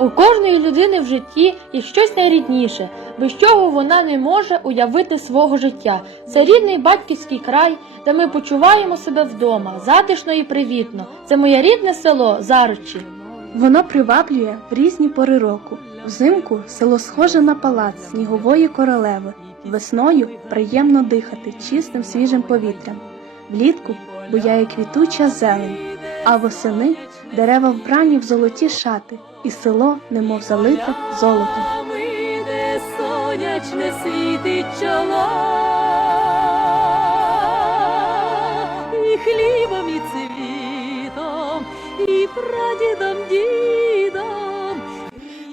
У кожної людини в житті є щось найрідніше, без чого вона не може уявити свого життя. Це рідний батьківський край, де ми почуваємо себе вдома, затишно і привітно. Це моє рідне село Заручі. Воно приваблює в різні пори року. Взимку село схоже на палац снігової королеви. Весною приємно дихати чистим свіжим повітрям. Влітку буяє квітуча зелень, а восени дерева вбрані в золоті шати, і село немов залите золотом. сонячне світить чоло, і хлібом, і цвітом, і прадідом, дідом.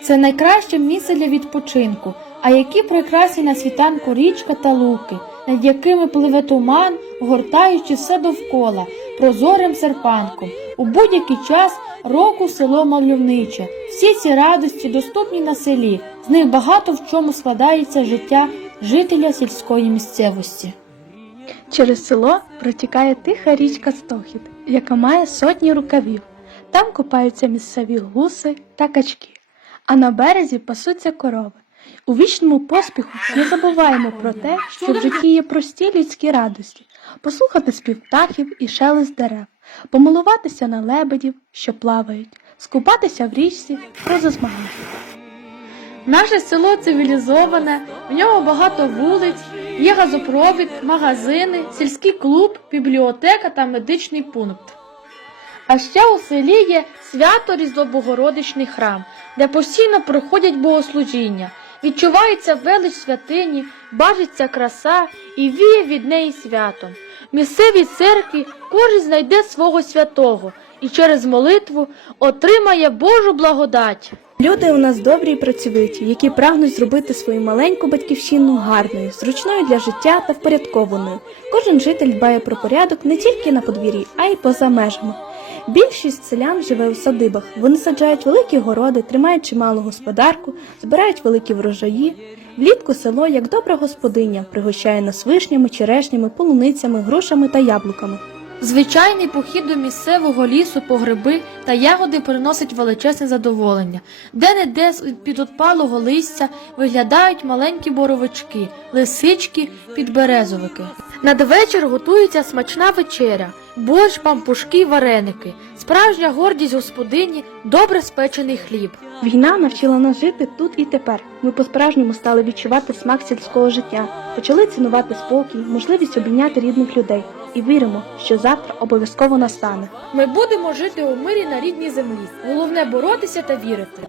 Це найкраще місце для відпочинку. А які прекрасні на світанку річка та луки, над якими пливе туман, огортаючи все довкола, прозорим серпанком. У будь-який час року село мальовниче. Всі ці радості доступні на селі. З них багато в чому складається життя жителя сільської місцевості. Через село протікає тиха річка Стохід, яка має сотні рукавів. Там купаються місцеві гуси та качки, а на березі пасуться корови. У вічному поспіху не забуваємо про те, що в житті є прості людські радості, послухати спів птахів і шелест дерев, помилуватися на лебедів, що плавають, скупатися в річці, роззмагати. Наше село цивілізоване, в ньому багато вулиць, є газопровід, магазини, сільський клуб, бібліотека та медичний пункт. А ще у селі є свято Різдво-Богородичний храм, де постійно проходять богослужіння, відчувається велич святині, бачиться краса і віє від неї святом. В місцевій церкві кожен знайде свого святого і через молитву отримає Божу благодать. Люди у нас добрі і працьовиті, які прагнуть зробити свою маленьку батьківщину гарною, зручною для життя та впорядкованою. Кожен житель дбає про порядок не тільки на подвір'ї, а й поза межами. Більшість селян живе у садибах. Вони саджають великі городи, тримають чималу господарку, збирають великі врожаї. Влітку село, як добра господиня, пригощає нас вишнями, черешнями, полуницями, грушами та яблуками. Звичайний похід до місцевого лісу по гриби та ягоди приносить величезне задоволення. Де-не-де з під отпалого листя виглядають маленькі боровички, лисички, підберезовики. Надвечір готується смачна вечеря, борщ, пампушки, вареники, справжня гордість господині, добре спечений хліб. Війна навчила нас жити тут і тепер. Ми по-справжньому стали відчувати смак сільського життя, почали цінувати спокій, можливість обійняти рідних людей і віримо, що завтра обов'язково настане. Ми будемо жити у мирі на рідній землі. Головне боротися та вірити.